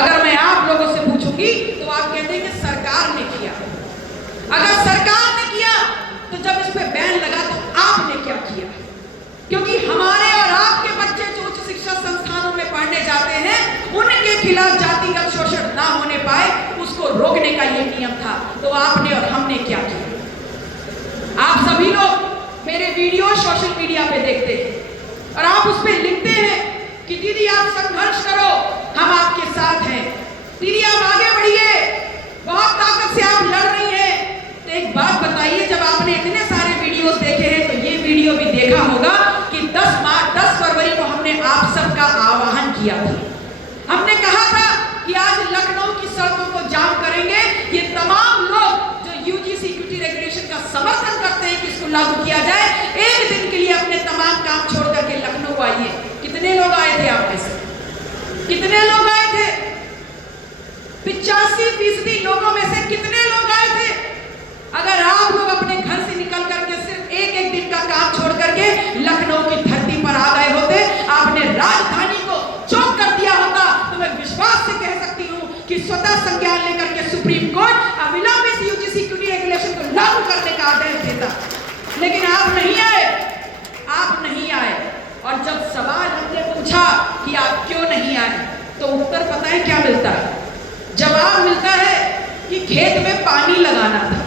अगर मैं आप लोगों से पूछूंगी तो आप कहते हैं कि सरकार ने किया। अगर सरकार ने किया तो जब इस पे बैन लगा तो आपने क्या किया? क्योंकि हमारे और आपके बच्चे जो उच्च शिक्षा संस्थानों में पढ़ने जाते हैं उनके खिलाफ जातिगत शोषण ना होने पाए, उसको रोकने का ये नियम था। तो आपने और हमने क्या किया? आप सभी लोग मेरे वीडियो सोशल मीडिया पे देखते हैं और आप उस पे लिखते हैं कि दीदी आप संघर्ष करो, हम आपके साथ हैं, दीदी आप आगे बढ़िए, बहुत ताकत से आप लड़ रही हैं। तो एक बात बताइए, जब आपने इतने सारे वीडियोस देखे हैं तो ये वीडियो भी देखा होगा कि 10 फरवरी को हमने आप सबका आह्वान किया था। हमने कहा था कि आज लखनऊ की सड़कों को जाम करेंगे। ये तमाम लोग जो यूजीसी इक्विटी रेगुलेशन का समर्थन करते हैं कि इसको लागू किया जाए, एक दिन के लिए अपने तमाम काम छोड़ करके लखनऊ आइए। कितने लोग आए थे आप में से? कितने लोग आए थे? 85% लोगों में से कितने लोग आए थे? अगर आप लोग अपने घर से निकल करके सिर्फ एक दिन का काम छोड़ करके लखनऊ की धरती पर आ गए होते, आपने राजधानी को चौक कर दिया होता, तो मैं विश्वास से कह सकती हूँ कि स्वतः संज्ञान लेकर के सुप्रीम कोर्ट अविलंब इस यूजीसी इक्विटी रेगुलेशन को लागू करने का आदेश देता। लेकिन आप नहीं आए, आप नहीं आए। और जब सवाल हमने पूछा कि आप क्यों नहीं आए, तो उत्तर पता है क्या मिलता है? जवाब मिलता है कि खेत में पानी लगाना था।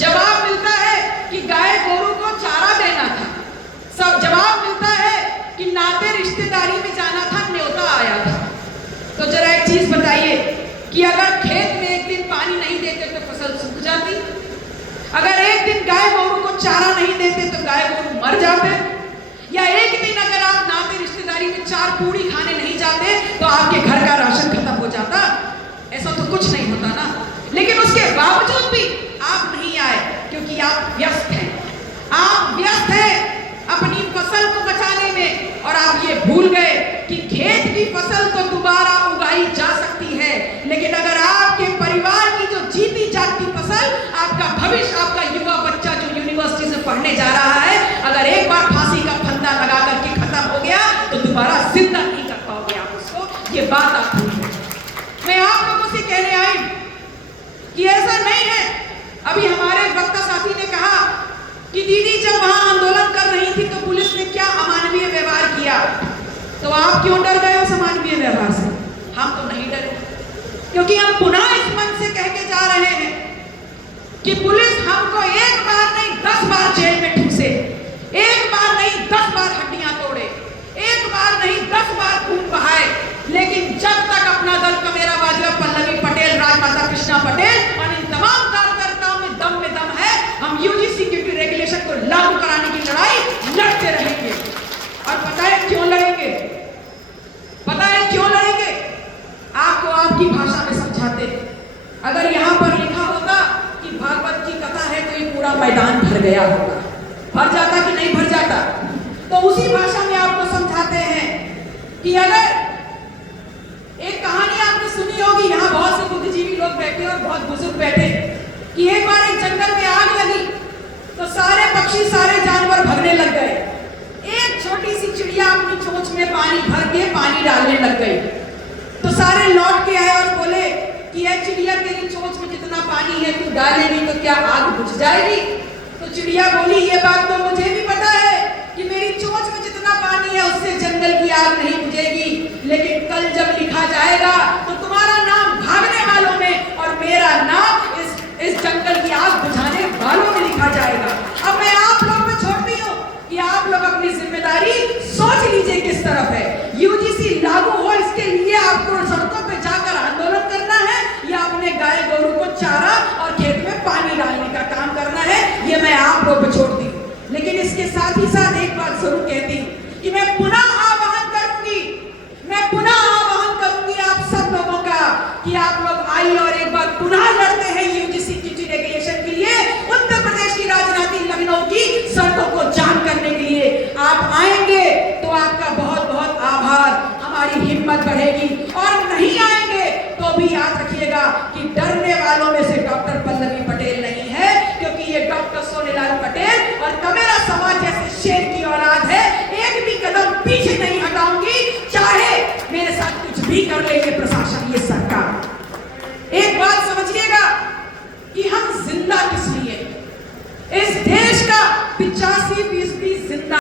जवाब मिलता है कि गाय गोरू को चारा देना था। सब जवाब मिलता है कि नाते रिश्तेदारी में जाना था, न्योता आया था। तो जरा एक चीज बताइए कि अगर खेत में एक दिन पानी नहीं देते तो फसल सूख जाती, अगर एक दिन गाय गोरू को चारा नहीं देते तो गाय गोरू मर जाते, या एक दिन अगर आप नाते रिश्तेदारी में 4 पूड़ी खाने नहीं जाते तो आपके घर का राशन खत्म हो जाता। ऐसा तो कुछ नहीं होता ना। लेकिन उसके बावजूद भी आप नहीं आए क्योंकि आप व्यस्त हैं। आप व्यस्त हैं अपनी फसल को बचाने में, और आप ये भूल गए कि खेत की फसल तो दोबारा उगाई जा सकती है, लेकिन अगर आपके परिवार की जो जीती जागती फसल, आपका भविष्य, आपका युवा बच्चा जो यूनिवर्सिटी से पढ़ने जा रहा है, अगर एक बार फांसी का फंदा लगा करके खत्म हो गया तो दोबारा जिंदा नहीं कर पाओगे आप उसको। ये बात आप भूल गए। मैं आप लोगों से कहने आई कि ऐसा नहीं है। अभी हमारे वक्ता साथी ने कहा कि दीदी जब वहां आंदोलन कर रही थी तो पुलिस ने क्या अमानवीय व्यवहार किया, तो आप क्यों डर गए उस अमानवीय व्यवहार से? हम तो नहीं डरे, क्योंकि हम पुनः इस मन से कह के जा रहे हैं कि पुलिस हमको एक बार नहीं 10 बार जेल में ठूसे, एक बार नहीं 10 बार हड्डियां तोड़े, एक बार नहीं 10 बार खून बहाए, लेकिन जब तक अपना दल कमेरा बाजवा, पल्लवी पटेल, राजमाता कृष्णा पटेल और इन तमाम कार्यकर्ताओं में दम है, हम यूजीसी इक्विटी रेगुलेशन को लागू कराने की लड़ाई लड़ते रहेंगे। और पता है क्यों लड़ेंगे? पता है क्यों लड़ेंगे? आपको आपकी भाषा में समझाते। अगर यहाँ पर लिखा होता कि भागवत की कथा है तो ये पूरा मैदान भर गया होगा, भर जाता कि नहीं भर जाता? तो उसी भाषा में आपको समझाते हैं कि अगर एक कहानी आपने सुनी होगी, यहाँ बहुत से बुद्धिजीवी लोग बैठे और बहुत बुजुर्ग बैठे, कि एक बार एक जंगल में आग लगी तो सारे पक्षी, सारे जानवर भगने लग गए। एक छोटी सी चिड़िया अपनी चोंच में पानी भर के पानी डालने लग गई। तो सारे लौट के आए और बोले कि यह चिड़िया, तेरी चोंच में जितना पानी है तू डालेगी तो क्या आग बुझ जाएगी? तो चिड़िया बोली, ये बात तो मुझे भी पता है कि मेरी चोंच में जितना पानी है उससे जंगल की आग नहीं बुझेगी, लेकिन कल जब लिखा जाएगा तो तुम्हारा नाम भागने वालों में और मेरा नाम इस जंगल की आग बुझाने वालों में लिखा जाएगा। अब मैं आप लोग में छोड़ती हूँ कि आप लोग अपनी जिम्मेदारी सोच लीजिए किस तरफ है। यूजीसी लागू हो, इसके लिए आपको सड़कों पे जाकर आंदोलन करना है या अपने गाय गोरू को चारा और खेत में पानी डालने का काम करना है, ये मैं आप लोग पे छोड़ती हूँ। लेकिन इसके साथ ही साथ एक बात जरूर कहती हूँ कि मैं पुनः आह्वान करूंगी आप सब लोगों का कि आप लोग आइए और एक बार पुनः लड़ते हैं यूजीसी इक्विटी रेगुलेशन के लिए, उत्तर प्रदेश की राजधानी लखनऊ की सड़कों को जाम करने के लिए। आप आएंगे तो आपका बहुत बहुत आभार, हमारी हिम्मत बढ़ेगी, और नहीं आएंगे तो भी याद रखिएगा कि डरने वालों में से डॉक्टर पल्लवी पटेल नहीं है, क्योंकि ये डॉक्टर सोनेलाल पटेल और कमेरा समाज जैसे शेर की औलाद है। एक भी कदम पीछे नहीं हटाऊंगी, चाहे मेरे साथ कुछ भी कर ले। ये प्रशासन, ये सरकार। एक बात समझिएगा कि हम जिंदा किस लिए, इस देश का 85% जिंदा